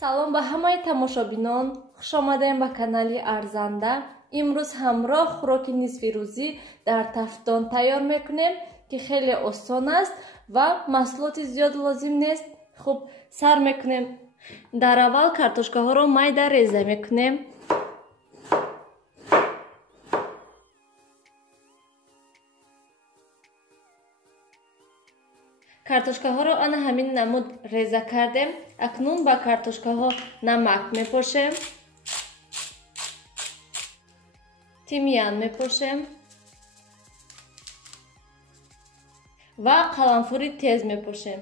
салом ба ҳамаи тамошобинон, хушомадем ба канали Арзанда. имрӯз ҳамроҳ хӯроки нисфи рӯзӣ дар тафтон тайёр мекунем ки хеле осон аст ва маҳсулоти зиёд лозим нест. хуб, сар мекунем. дар аввал картошкаҳоро майда реза мекунем. картошкаҳоро ана ҳамин намуд реза кардем. акнун ба картошкаҳо намак мепошем, тимиян мепошем ва қаламфури тез мепошем.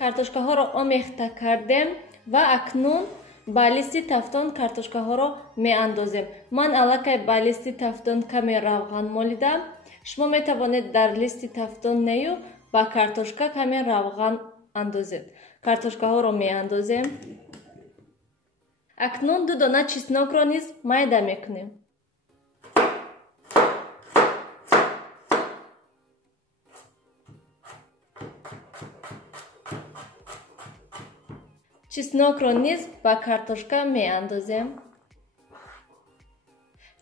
картошкаҳоро омехта кардем ва акнун ба листи тафтон картошкаҳоро меандозем. ман аллакай ба листи тафтон каме равған молидам. шумо метавонед дар листи тафтон нею ба картошка каме равған андозед. картошкаҳоро меандозем. акнун 2 дона чеснокро низ майда мекунем. чеснокро низ ба картошка меандозем.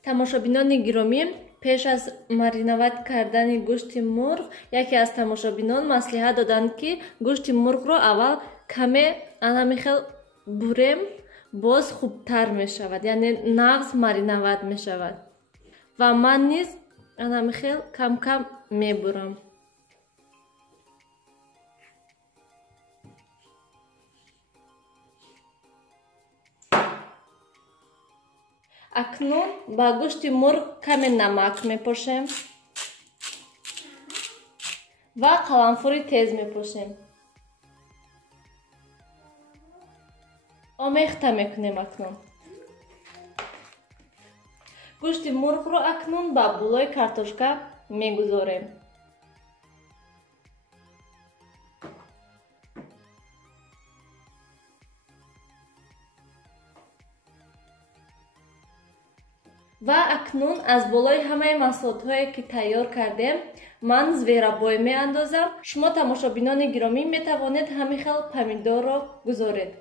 тамошобинони гиромӣ, пеш аз мариноват кардани гӯшти мурғ, яке аз тамошобинон маслиҳат доданд ки гӯшти мурғро аввал каме анамихел бурем, боз хубтар мешавад, яъне нағз мариноват мешавад. ва ман низ анамихел кам-кам мебурам. акнун ба гӯшти мурғ каме намак мепошем ва қаламфури тез мепошем. омехта мекунем. акнун гӯшти мурғро акнун ба булои картошка мегузорем. ва акнун аз болои ҳамаи маҳсулотҳое ки тайёр кардем ман зверобой меандозам. шумо тамошобинони гиромӣ метавонед ҳамин хел помидорро гузоред.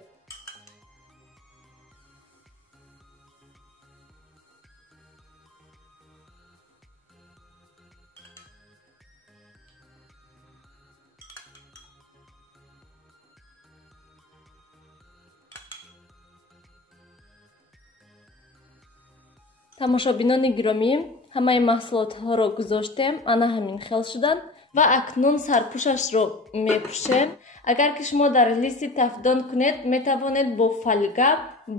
тамошобинони гиромӣ, ҳамаи маҳсулотҳоро гузоштем, ана ҳамин хел шуданд ва акнун сарпӯшашро мепӯшем. агар ки шумо дар листи тафтон кунед, метавонед бо фольга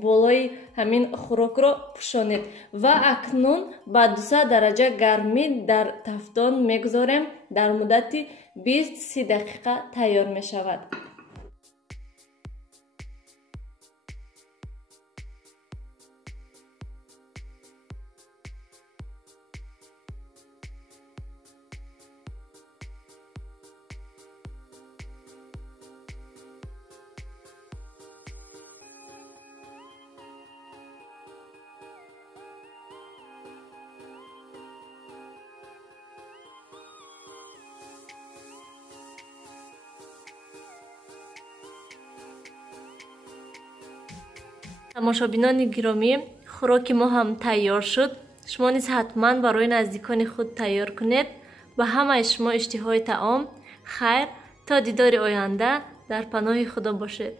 болои ҳамин хӯрокро пӯшонед. ва акнун ба 200 дараҷа гармӣ дар тафтон мегузорем. дар муддати 20-30 дақиқа тайёр мешавад. тамошобинони гиромӣ, хӯроки мо ҳам тайёр шуд. шумо низ ҳатман барои наздикони худ тайёр кунед. ба ҳамаи шумо иштиҳои таом. хайр, то дидори оянда. дар паноҳи худо бошед.